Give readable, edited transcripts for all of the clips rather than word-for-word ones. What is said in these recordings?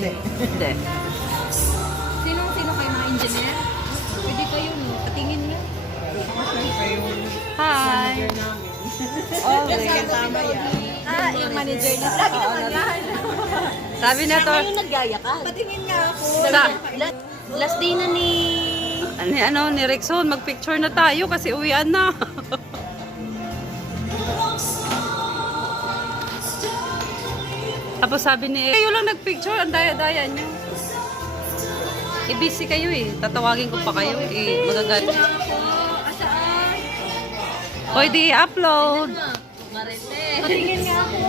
Hindi. Hindi. Sino kayo mga engineer? Pwede kayo, no? Patingin niyo. Hi! Okay. Kasama yan. Yung manager na. Lagi naman yan. Sabi na to, Naggaya ka. Patingin nga ako. Last day na ni... ni Rexon, magpicture na tayo kasi uwian na. Tapos sabi ni, kayo lang nagpicture, ang daya-daya nyo. Busy kayo eh. Tatawagin ko pa kayo eh. Magagalit. Pwede i-upload. Marete. Patingin nga ako.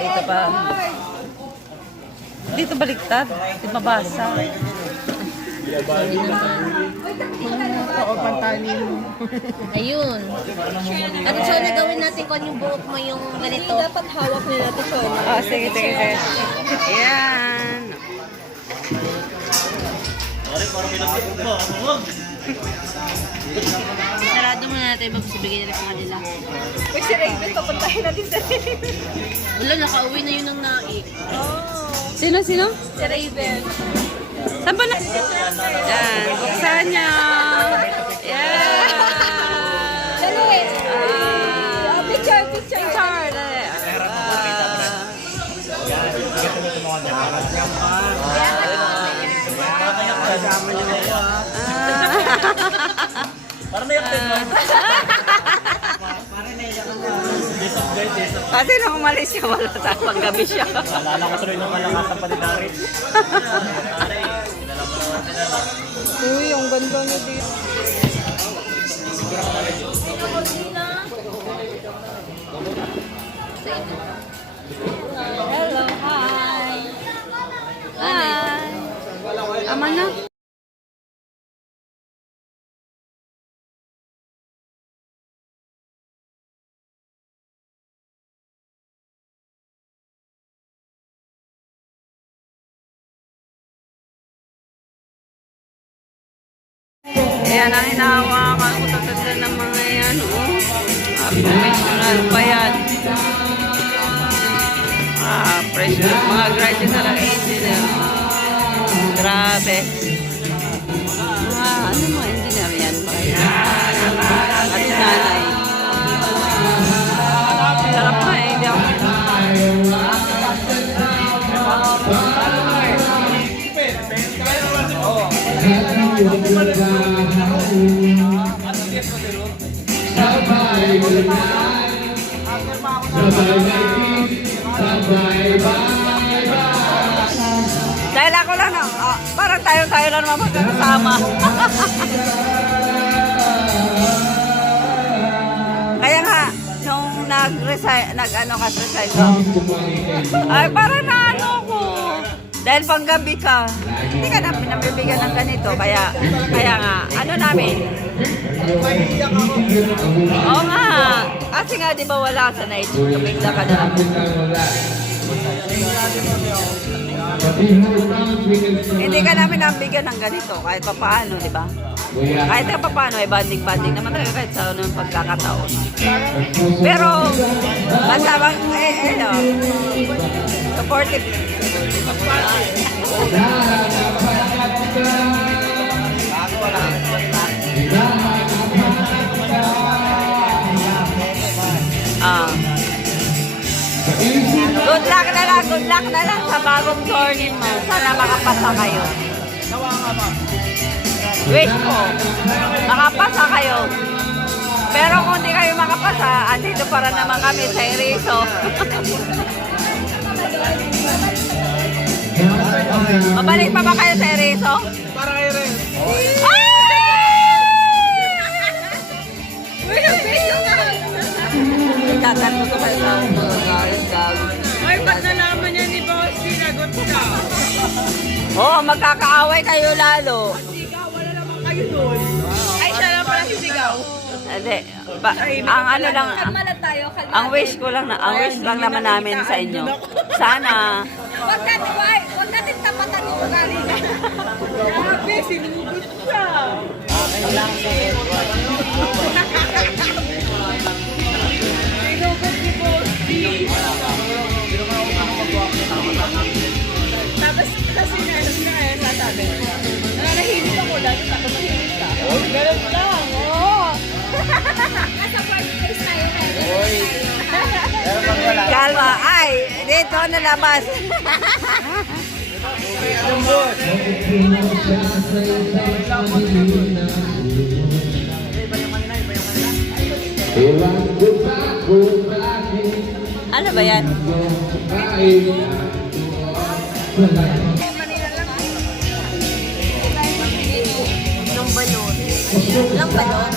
Dito pa. Dito baliktad. Di mabasa. Oo, pantalin mo. Ayun. Ano siya na gawin natin kung yung buhok mo yung ganito? Dapat hawak nila ito siya. Oh, sige, sige, sige. Ayan. Sarado mo natin, magsibigay na rin sa kanila. Uy, si Raven, papuntahin natin sa Wala, nakauwi na yun ng naik. Sino, sino? Si Raven. Saan ba na? Yan. Buksan niya. Yan. Dali! Ah. Picture! Picture. Dali. Parang naiyak din mo. Kasi nung umalis siya, wala sa panggabi siya. Naalala ko tuloy nung malakasang panidarit. Uy, ang ganda niya dito. Hello, hi. Hi. Ama na. Ayan ang hinahawakan ko, tatanda ng mga yan, oh. Professional pa yan. Mga graduate na lang engineer. Grabe. Ano mga engineer yan? At si nanay. Sarap na eh. Hindi ako. Dahil ako lang, parang tayo lang naman magkakasama. Kaya nga, nung nag-resign ka, ay parang naano ko. Dahil panggabi ka, hindi ka na pinabibigyan ng ganito. Kaya nga, ano namin? Oo nga. Kasi nga, di ba wala sa night shift, bigla ka na lang. Hindi ka namin nabigyan ng ganito, kahit pa paano, di ba? Kahit pa paano, ay banding-banding naman talaga kahit sa anong pagkakataon. Pero, basta bang, supportive. Good luck na lang sa bagong tournament mo. Sana makapasa kayo. Wish ko, makapasa kayo. Pero kung di kayo makapasa, andito para naman kami sa Iriso. Mabalik pa ba kayo sa Iriso? Para kayo rin. Tatanong ko kayo sa Ay, ba't nalaman niya ni Boss? Sinagot ka. Oo, magkakaaway kayo lalo. Sigaw, wala naman kayo doon. Ay, siya lang pala sisigaw. Hindi. Ang ano lang, Kalma lang tayo, kalma. ang wish ko lang ang wish lang naman namin sa inyo. Sana, Huwag natin tapatan yung ugali na. Grabe, sinugot siya. Sinugot ni Bossy. Tapos kasi sasabi, nananahimik ako dahil sa tumahimik ka. Ganun lang, oo. Nasa first place tayo ngayon. kalma. Ay, dito na labas. Ano ba yan? Ilang balon. Ilang balon.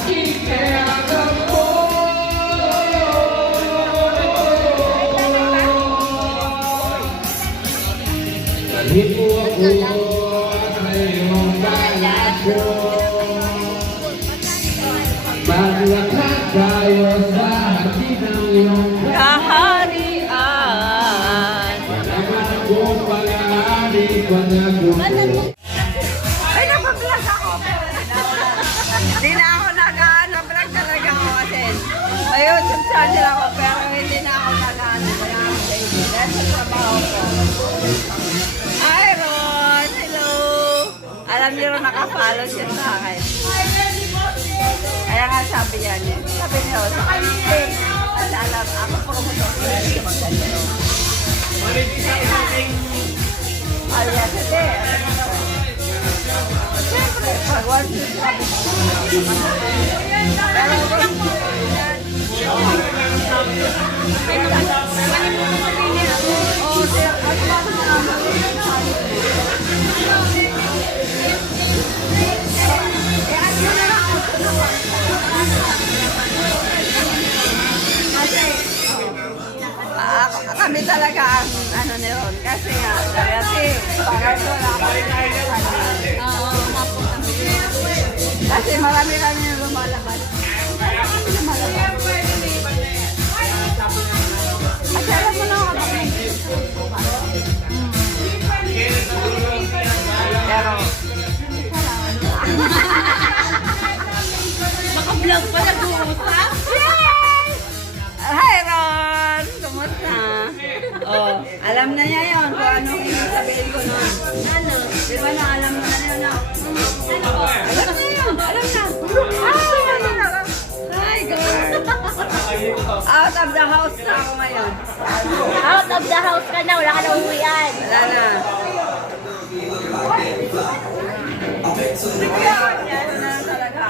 Kaharian. Ay, napablog ako. Hindi na ako nag-vlog talaga ako kasi may YouTube channel ako pero hindi na ako nag-vlog dahil sa trabaho ko. Hi, Ron! Hello! Alam niyo rin nakafollow siya sa akin. Kaya nga sabi niya niya. Sabi niya, sa kanya at alam, ako promotor ko hindi maganda. Ay, yes, hindi. Siyempre, pag once you sabi ko, pero kami talaga ang ano ni Ron kasi nga dati parang wala kasi marami kami lumalabas kasi alam mo na ako pero Maka-vlog pa nag-uusap? hi Ron! Kumusta? Oh, alam na niya yun kung anong sabihin ko nun. Ano? Di ba na alam na niya na? Ano po? Alam na yun! Alam na! Hi girl! Out of the house na ako ngayon. Out of the house ka na, wala ka na umuwian. Wala na. Yan na talaga.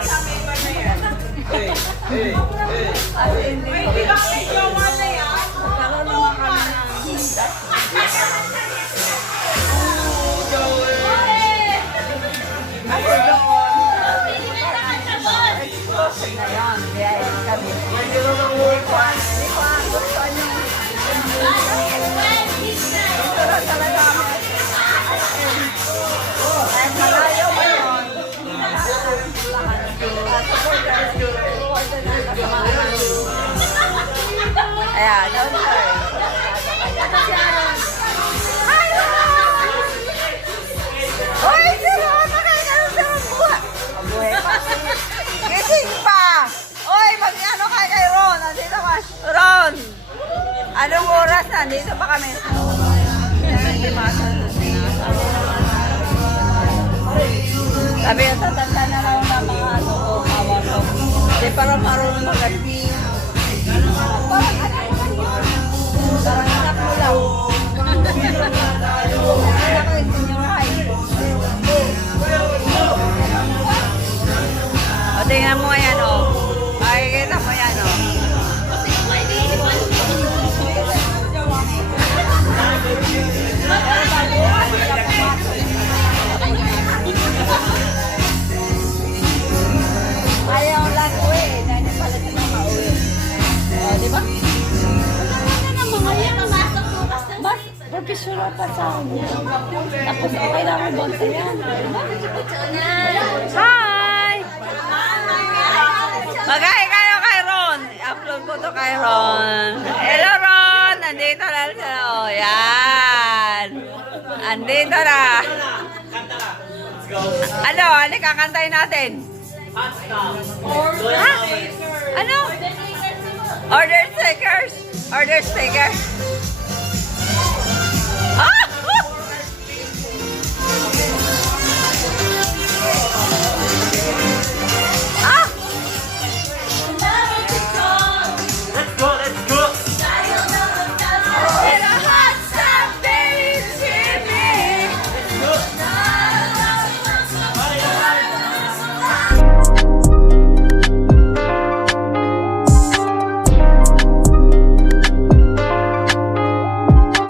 As in, hindi ko. Karoon naman kami ng kasi doon, exclusive na yun. Kaya kami. Hindi ko gusto nyo. Ito na talaga kami. Kahit malayo mo yun. Ayan, don't worry. Hi, Ron! Uy, si Ron! Nakakaroon sa mga buha! Mabuhay pa. Gising pa! Uy, mag-ano kayo kay Ron? Nandito ka. Ron! Anong oras na? Nandito pa kami. Hindi sabi yung tatanda na lang na mga ano ko, kawa ko. Hindi parang marunong mag-ati. Parang anak mo lang. Anak ko yung senior high. O, tingnan mo yan, o. Makikita mo yan, o. Ayaw lang uwi. Dahil pala sila mauwi. O, di ba? Mas professional pa sa kanya. Tapos okay lang ang bonsa yan. Hi! Mag-hi kayo kay Ron. I-upload ko to kay Ron. Hello, Ron. Nandito na siya. Oh, yan. Andito na. Ano? Ano kakantayin natin? Ha? Ano? Order takers. Order takers.